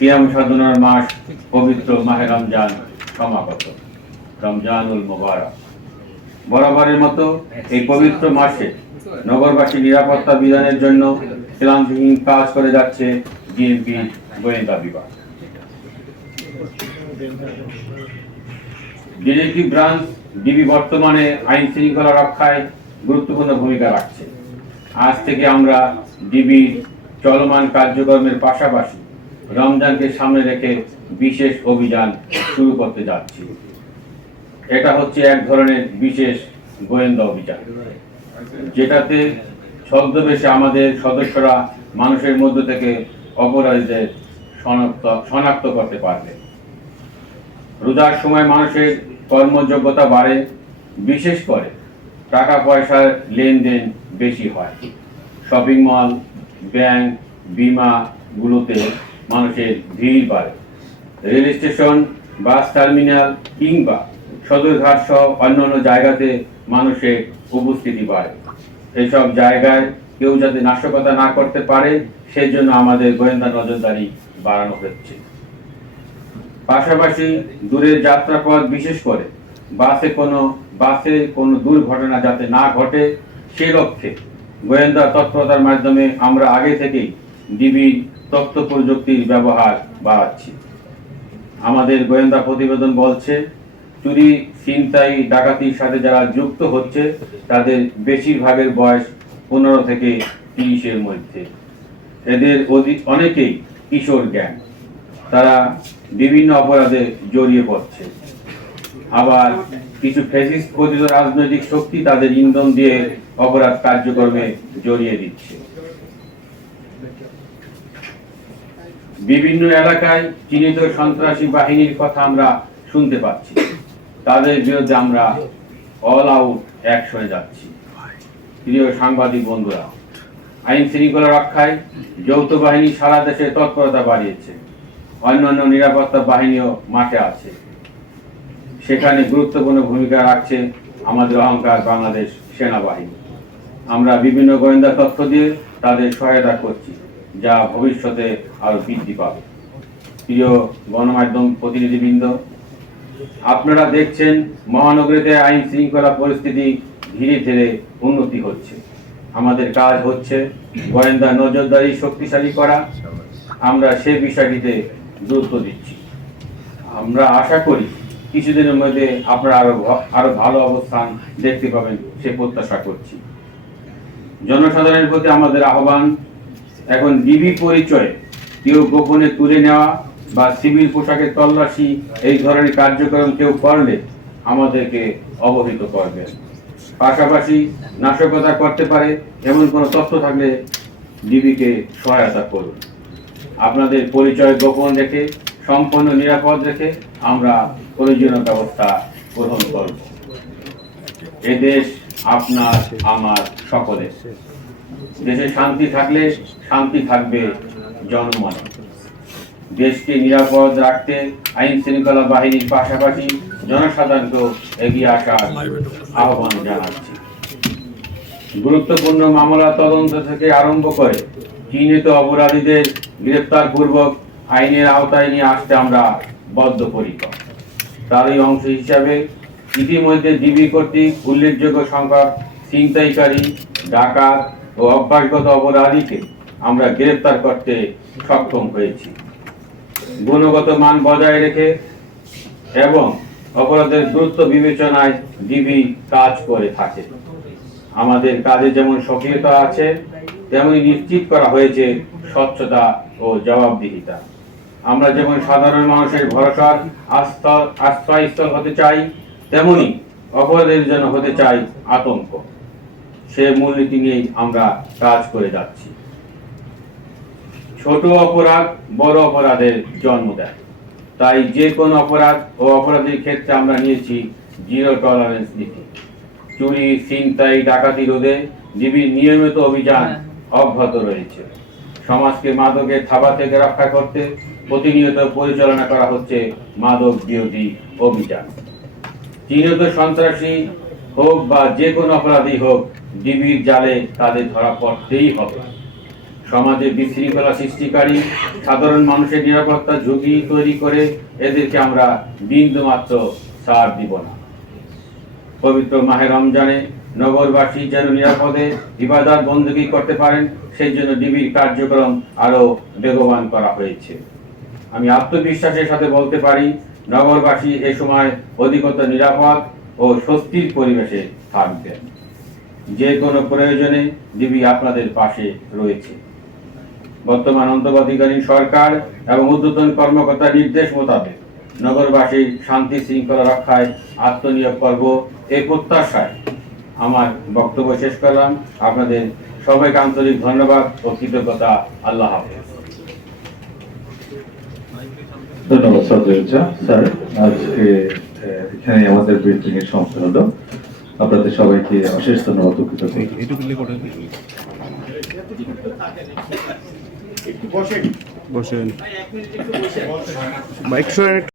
সিয়াম সাধনার মাস পবিত্র মাহে রমজান সমাগত। রমজানুল মোবারক। বরাবরের মতো এই পবিত্র মাসে নগরবাসী নিরাপত্তা বিধানের জন্য ক্লান্তিহীন কাজ করে যাচ্ছে ডিএমপি গোয়েন্দা বিভাগ। ডিটেকটিভ ব্রাঞ্চ ডিবি বর্তমানে আইন শৃঙ্খলা রক্ষায় গুরুত্বপূর্ণ ভূমিকা রাখছে। আজ থেকে আমরা ডিবি চলমান কার্যক্রমের পাশাপাশি রমজানকে সামনে রেখে বিশেষ অভিযান শুরু করতে যাচ্ছি। এটা হচ্ছে এক ধরনের বিশেষ গোয়েন্দা অভিযান, যেটাতে ছদ্মবেশে আমাদের সদস্যরা মানুষের মধ্য থেকে অপরাধীদের শনাক্ত শনাক্ত করতে পারবে। রোজার সময় মানুষের কর্মযোগ্যতা বাড়ে, বিশেষ করে টাকা পয়সার লেনদেন বেশি হয়। শপিং মল, ব্যাংক বিমাগুলোতে মানুষের ভিড় বাড়ে। রেল স্টেশন, বাস টার্মিনাল কিংবা সদরঘাট সহ অন্যান্য জায়গাতে মানুষের উপস্থিতি বাড়ে। এসব জায়গায় কেউ যাতে নাশকতা না করতে পারে, সেজন্য আমাদের গোয়েন্দা নজরদারি বাড়ানো হচ্ছে। পাশাপাশি দূরের যাত্রাপথ বিশেষ করে বাসে কোনো বাসে কোনো দুর্ঘটনা যাতে না ঘটে, সে লক্ষ্যে গোয়েন্দা তৎপরতার মাধ্যমে আমরা আগে থেকেই ডিবি তথ্য প্রযুক্তির ব্যবহার বাড়াচ্ছি। আমাদের গোয়েন্দা প্রতিবেদন বলছে, চুরি, ছিনতাই, ডাকাতির সাথে যারা যুক্ত হচ্ছে, তাদের বেশিরভাগের বয়স পনেরো থেকে তিরিশের মধ্যে। এদের অনেকেই কিশোর জ্ঞান। তারা বিভিন্ন অপরাধে জড়িয়ে পড়ছে। আবার কিছু ফেসিস পতিত রাজনৈতিক শক্তি তাদের ইন্ধন দিয়ে অপরাধ কার্যক্রমে জড়িয়ে দিচ্ছে। বিভিন্ন এলাকায় চিহ্নিত সন্ত্রাসী বাহিনীর কথা আমরা শুনতে পাচ্ছি। তাদের বিরুদ্ধে আমরা অল আউট অ্যাকশনে যাচ্ছি। প্রিয় সাংবাদিক বন্ধুরা, আইন শৃঙ্খলা রক্ষায় যৌথ বাহিনী সারা দেশে তৎপরতা বাড়িয়েছে। অন্যান্য নিরাপত্তা বাহিনীও মাঠে আছে। সেখানে গুরুত্বপূর্ণ ভূমিকা রাখছে আমাদের অহংকার বাংলাদেশ সেনাবাহিনী। আমরা বিভিন্ন গোয়েন্দা তথ্য দিয়ে তাদের সহায়তা করছি। যা ভবিষ্যতে আরও বৃদ্ধি পাবে। প্রিয় গণমাধ্যম প্রতিনিধিবৃন্দ, আপনারা দেখছেন মহানগরীতে আইন শৃঙ্খলা পরিস্থিতি ধীরে ধীরে উন্নতি হচ্ছে। আমাদের কাজ হচ্ছে গোয়েন্দা নজরদারি শক্তিশালী করা। আমরা সে বিষয়টিতে গুরুত্ব দিচ্ছি। আমরা আশা করি কিছুদিনের মধ্যে আপনারা আরও আরও ভালো অবস্থান দেখতে পাবেন সে প্রত্যাশা করছি। জনসাধারণের প্রতি আমাদের আহ্বান এখন ডিবি পরিচয়। কেউ গোপনে তুলে নেওয়া বা সিভিল পোশাকের তল্লাশি, এই ধরনের কার্যক্রম কেউ করলে আমাদেরকে অবহিত করবেন পাশাপাশি নাশকতা করতে পারে, এমন কোনো তথ্য থাকলে ডিবিকে সহায়তা করুন। আপনাদের পরিচয় গোপন রেখে, সম্পূর্ণ নিরাপদ রেখে আমরা প্রয়োজনীয় ব্যবস্থা গ্রহণ করব। এদেশ আপনার, আমার সকলের। দেশে শান্তি থাকলে শান্তি থাকবে জনমন। দেশকে নিরাপদ রাখতে আইন শৃঙ্খলা বাহিনীর পাশাপাশি জনসাধারণকেও এগিয়ে আসার আহ্বান জানাচ্ছি। গুরুত্বপূর্ণ মামলা তদন্ত থেকে আরম্ভ করে চিহ্নিত অপরাধীদের গ্রেফতার পূর্বক আইনের আওতায় নিয়ে আসতে আমরা বদ্ধপরিকর। তারই অংশ হিসাবে ইতিমধ্যে ডিবি কর্তৃক উল্লেখযোগ্য সংখ্যক ছিনতাইকারী, ডাকাত ও অভ্যাসগত অপরাধীকে আমরা গ্রেফতার করতে সক্ষম হয়েছি। গুণগত মান বজায় রেখে এবং অপরাধের গুরুত্ব বিবেচনায় ডিবি কাজ করে থাকে। আমাদের কাজে যেমন সক্রিয়তা আছে, তেমনি নিশ্চিত করা হয়েছে স্বচ্ছতা ও জবাবদিহিতা। আমরা যেমন সাধারণ মানুষের ভরসার আস্থা, আশ্রয়স্থল হতে চাই, তেমনি অপরাধের জন্য হতে চাই আতঙ্ক। সে মূলনীতি নিয়েই আমরা কাজ করে যাচ্ছি। ছোট অপরাধ বড় অপরাধের জন্ম দেয়। তাই যে কোনো অপরাধ ও অপরাধের ক্ষেত্রে আমরা নিয়েছি জিরো টলারেন্স নীতি। চুরি ছিনতাই ডাকাতি রোধে ডিবির নিয়মিত অভিযান অব্যাহত রয়েছে। সমাজকে মাদকের থাবা থেকে রক্ষা করতে প্রতিনিয়ত পরিচালনা করা হচ্ছে মাদক বিরোধী অভিযান। চিহ্নিত সন্ত্রাসী হোক বা যে কোনো অপরাধী হোক ডিবির জালে তাদের ধরা পড়তেই হবে। সমাজে বিশৃঙ্খলা সৃষ্টিকারী, সাধারণ মানুষের নিরাপত্তা ঝুঁকি তৈরি করে এদেরকে আমরা বিন্দু মাত্র ছাড় দিব না। পবিত্র মাহে রমজানে নগরবাসী যেন নিরাপদে ইবাদত বন্দী করতে পারেন, সেই জন্য ডিবির কার্যক্রম আরও বেগবান করা হয়েছে। আমি আত্মবিশ্বাসের সাথে বলতে পারি, নগরবাসী এ সময় অধিকতর নিরাপদ ও স্বস্তির পরিবেশে থাকবেন। যে কোনো প্রয়োজনে ডিবি আপনাদের পাশে রয়েছে। বর্তমান অন্তর্বর্তীকালীন সরকার এবং ঊর্ধ্বতন কর্মকর্তার নির্দেশ মোতাবেক নগরবাসীর শান্তি শৃঙ্খলা রক্ষায় আত্মনিয়োগ করব এই প্রত্যাশায় আমার বক্তব্য শেষ করলাম। আপনাদের সবাইকে আন্তরিক ধন্যবাদ ও কৃতজ্ঞতা। আল্লাহ হাফেজ। ধন্যবাদ সদস্য স্যার, আজকে এখানে আমাদের ব্রিফিং এর সমাপ্ত হলো। আপনাদের সবাইকে অশেষ ধন্যবাদ দুঃখিত। বসেন। মাইক সরে